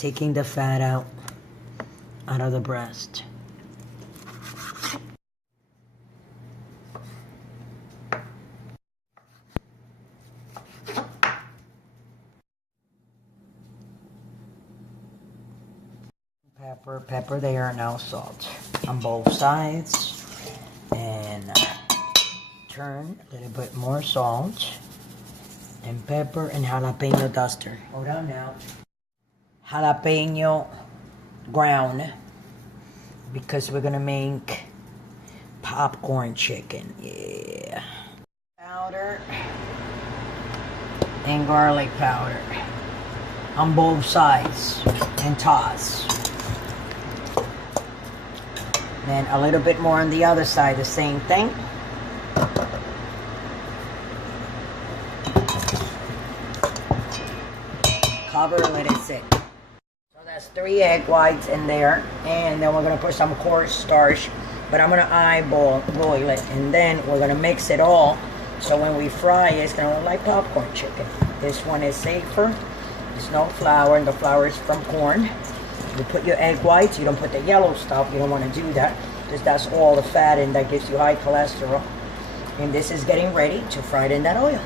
taking the fat out of the breast. Pepper there, now salt on both sides, and turn a little bit more salt and pepper and jalapeno duster. Hold on now. Jalapeno ground, because we're gonna make popcorn chicken. Yeah. Powder and garlic powder on both sides and toss. Then a little bit more on the other side, the same thing. Cover and let it sit. So that's 3 egg whites in there, and then we're gonna put some coarse starch, but I'm gonna boil it, and then we're gonna mix it all, so when we fry it, it's gonna look like popcorn chicken. This one is safer. There's no flour, and the flour is from corn. You put your egg whites, you don't put the yellow stuff, you don't want to do that, because that's all the fat and that gives you high cholesterol. And this is getting ready to fry it in that oil.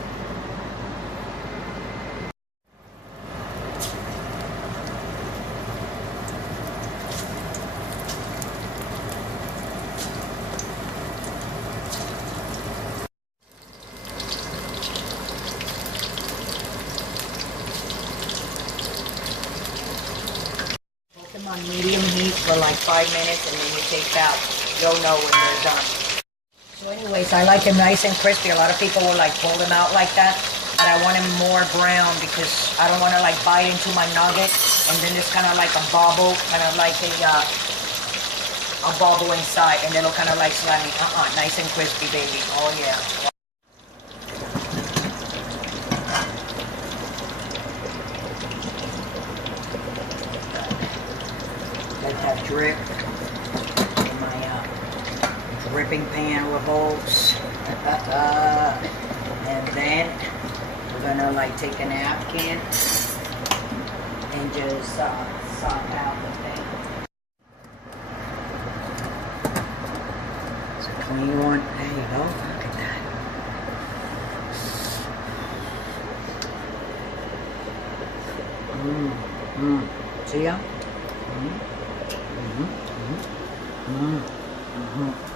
On medium heat for like 5 minutes, and then you take out. You'll know when they're done. So anyways, I like them nice and crispy. A lot of people will like pull them out like that, but I want them more brown because I don't want to like bite into my nugget and then it's kind of like a bobble, kind of like a bobble inside, and then it'll kind of like slimy. Nice and crispy, baby. Oh yeah. Let that drip in my dripping pan revolves. And then we're gonna like take a napkin and just sop out the thing. It's a clean one. There you go. Look at that. See ya? Mm-hmm.